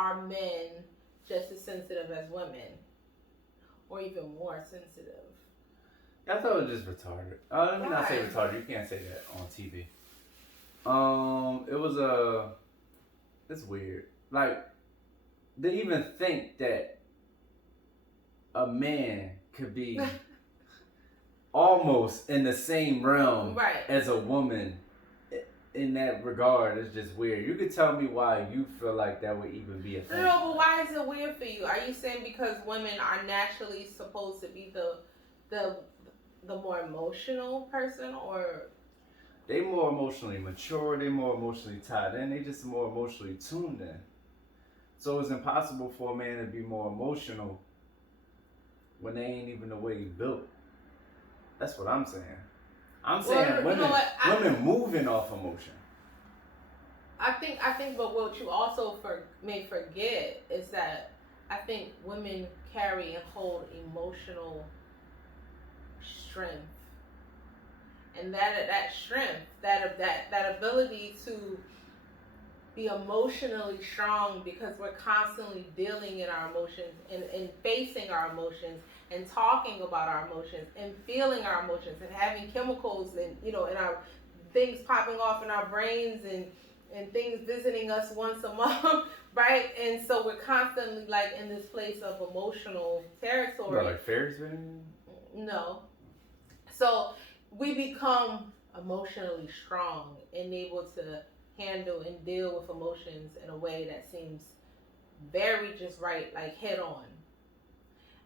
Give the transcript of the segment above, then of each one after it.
are men just as sensitive as women, or even more sensitive? I thought it was just retarded. Let me not say retarded. You can't say that on TV. It was it's weird. Like, they even think that a man could be almost in the same realm as a woman in that regard. It's just weird. You could tell me why you feel like that would even be a thing. No, but why is it weird for you? Are you saying because women are naturally supposed to be the more emotional person, or they more emotionally mature, they more emotionally tied in, they just more emotionally tuned in. So it's impossible for a man to be more emotional when they ain't even the way he built. That's what I'm saying. I'm saying women moving off emotion. I think, but what you also may forget is that I think women carry and hold emotional strength, and that strength, that ability to be emotionally strong, because we're constantly dealing in our emotions and facing our emotions and talking about our emotions and feeling our emotions and having chemicals and in our things popping off in our brains and things visiting us once a month, right? And so we're constantly like in this place of emotional territory. What, like Ferris Wheel? No. So we become emotionally strong and able to handle and deal with emotions in a way that seems very just right, like head on.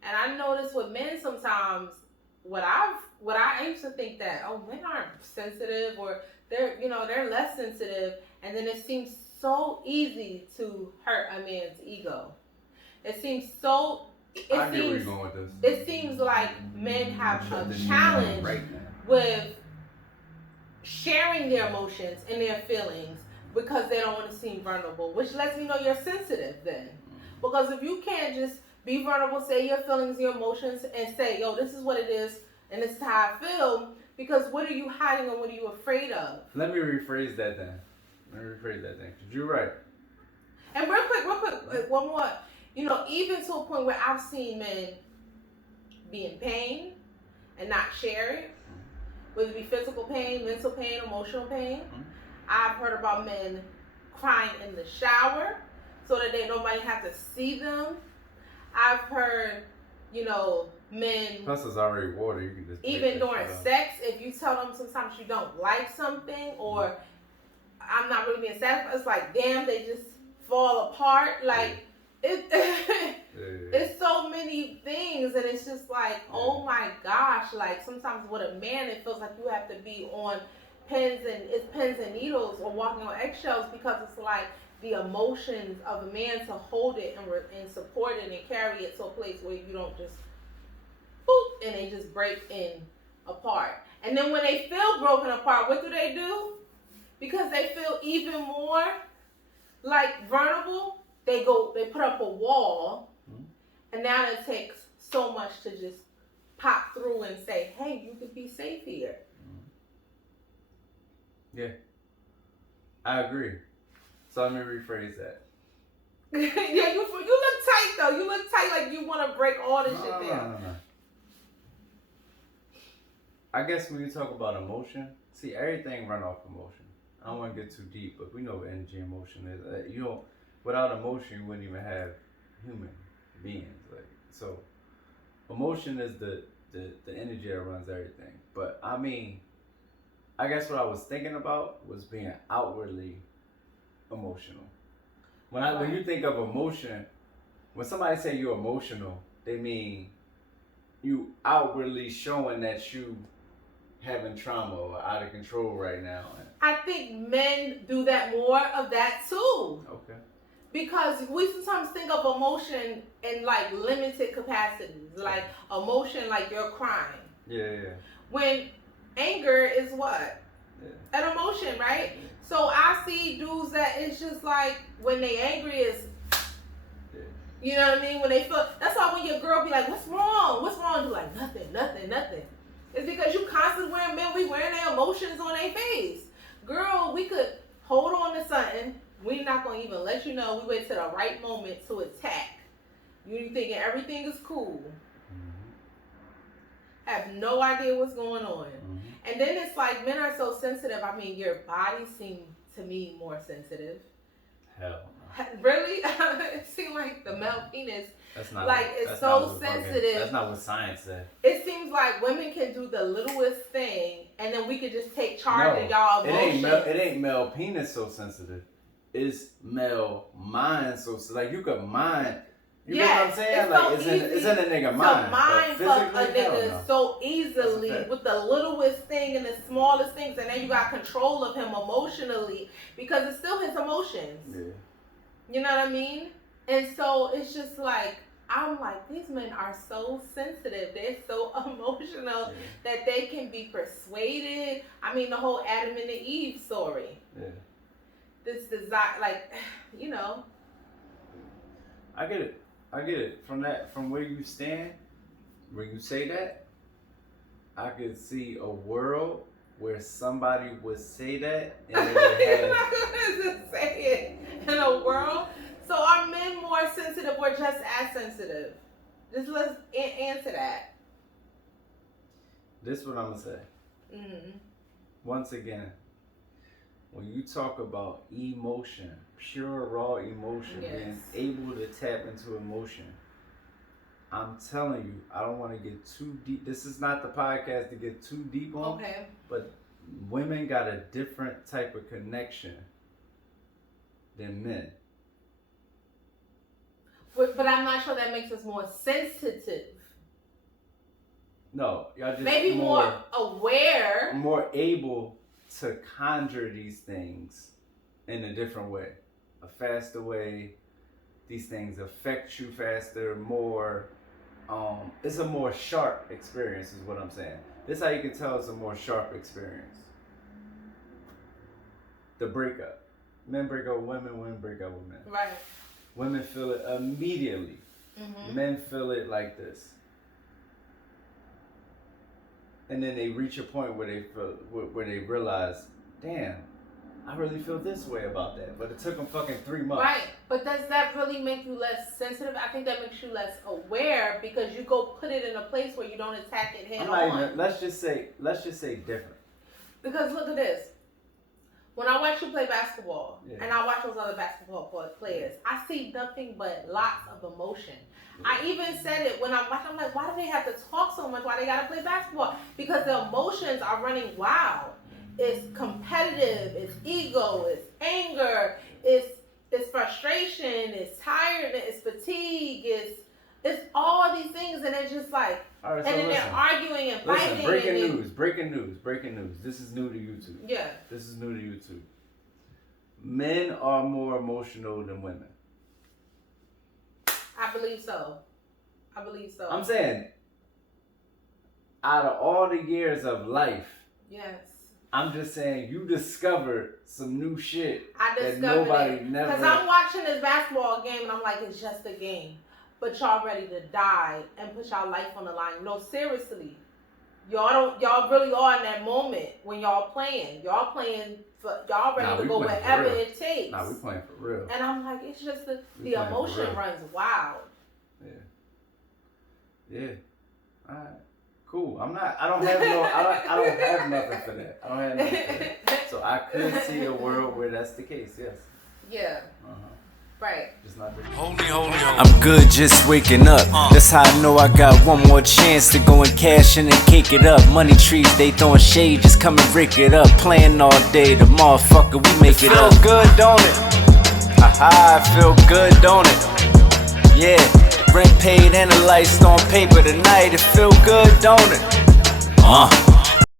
And I notice with men sometimes, what I used to think that, oh, men aren't sensitive, or they're less sensitive, and then it seems so easy to hurt a man's ego. It seems so. I get where you're going with this. It seems like men have a challenge with sharing their emotions and their feelings because they don't want to seem vulnerable, which lets me know you're sensitive then. Because if you can't just be vulnerable, say your feelings, your emotions, and say, yo, this is what it is, and this is how I feel, because what are you hiding and what are you afraid of? Let me rephrase that then. Because you're right. And real quick, one more. Even to a point where I've seen men be in pain and not share it, whether it be physical pain, mental pain, emotional pain. I've heard about men crying in the shower so that nobody have to see them. I've heard, men. Plus, it's already water. You can just even during sex, if you tell them sometimes you don't like something, or I'm not really being satisfied, it's like, damn, they just fall apart. Like it's so many things, and it's just like, oh my gosh. Like sometimes with a man, it feels like you have to be on pins and needles or walking on eggshells, because it's like the emotions of a man to hold it and support it and carry it to a place where you don't just boop and they just break in apart. And then when they feel broken apart, what do? Because they feel even more like vulnerable, they put up a wall, and now it takes so much to just pop through and say, hey, you could be safe here. Yeah, I agree. So let me rephrase that. Yeah, you look tight though. You look tight like you want to break all this shit down. No. I guess when you talk about emotion, see, everything run off emotion. I don't want to get too deep, but we know what energy and emotion is. Without emotion, you wouldn't even have human beings. Like, so, emotion is the energy that runs everything. But I mean, I guess what I was thinking about was being outwardly emotional. When you think of emotion, when somebody say you're emotional, they mean you outwardly showing that you having trauma or out of control right now. I think men do more of that too. Okay. Because we sometimes think of emotion in like limited capacities, like emotion, like you're crying. Yeah. When anger is what? Yeah. An emotion, right? Yeah. So I see dudes that it's just like when they angry is, you know what I mean? When they feel, that's why when your girl be like, what's wrong? You like, nothing. It's because you constantly wearing their emotions on their face. Girl, we could hold on to something, We're not gonna even let you know. We wait to the right moment to attack. You thinking everything is cool. Have no idea what's going on. And then it's like men are so sensitive. I mean, your body seems to me more sensitive. Hell no. Really? It seems like the male penis, that's not like it's that's so sensitive. That's not what science said. It seems like women can do the littlest thing, and then we could just take charge of y'all emotions. It ain't male penis so sensitive. It's male mind so like you could mind. You know what I'm saying? It's like so it's in a nigga mind. To mind fuck a nigga so easily with the littlest thing and the smallest things, and then you got control of him emotionally because it's still his emotions. Yeah. You know what I mean? And so it's just like I'm like, these men are so sensitive. They're so emotional that they can be persuaded. I mean, the whole Adam and Eve story. Yeah. This desire, like, you know. I get it. From where you stand, when you say that, I could see a world where somebody would say that and they would have... Just say it. In a world? So are men more sensitive or just as sensitive? Just let's answer that. This is what I'm going to say. Once again, when you talk about emotion, pure raw emotion, being able to tap into emotion, I'm telling you, I don't want to get too deep. This is not the podcast to get too deep on. Okay. But women got a different type of connection than men. But I'm not sure that makes us more sensitive. No, y'all just maybe more aware. More able to conjure these things in a different way. A faster way. These things affect you faster, more. It's a more sharp experience is what I'm saying. This is how you can tell it's a more sharp experience. The breakup. Men break up with women, women break up with men. Right. Women feel it immediately. Men feel it like this. And then they reach a point where they realize, damn, I really feel this way about that. But it took them fucking 3 months. Right. But does that really make you less sensitive? I think that makes you less aware because you go put it in a place where you don't attack it head on. Let's just say different. Because look at this. When I watch you play basketball, and I watch those other basketball players, I see nothing but lots of emotion. I even said it when I'm watching, I'm like, why do they have to talk so much? Why they gotta play basketball? Because the emotions are running wild. It's competitive, it's ego, it's anger, it's frustration, it's tiredness, it's fatigue, it's all these things, and it's just like, all right, so and then they're arguing and fighting. Breaking news. This is new to YouTube. Yeah. This is new to YouTube. Men are more emotional than women. I believe so. I'm saying, out of all the years of life, yes. I'm just saying you discovered some new shit. I discovered that nobody it. never. Because I'm watching this basketball game and I'm like, it's just a game. But y'all ready to die and put y'all life on the line. No, seriously. Y'all really are in that moment when y'all playing. Y'all ready to go wherever it takes. Nah, we playing for real. And I'm like, it's just the emotion runs wild. Yeah. Alright. Cool. I don't have nothing for that. So I could see a world where that's the case, yes. Yeah. Right. Just not Holy. I'm good just waking up. That's how I know I got one more chance to go and cash in and cake it up. Money trees, they throwing shade, just come and break it up. Playing all day, the motherfucker, we make it up. Feel good, don't it? Aha, I feel good, don't it? Yeah, rent paid and the lights on paper tonight. It feel good, don't it?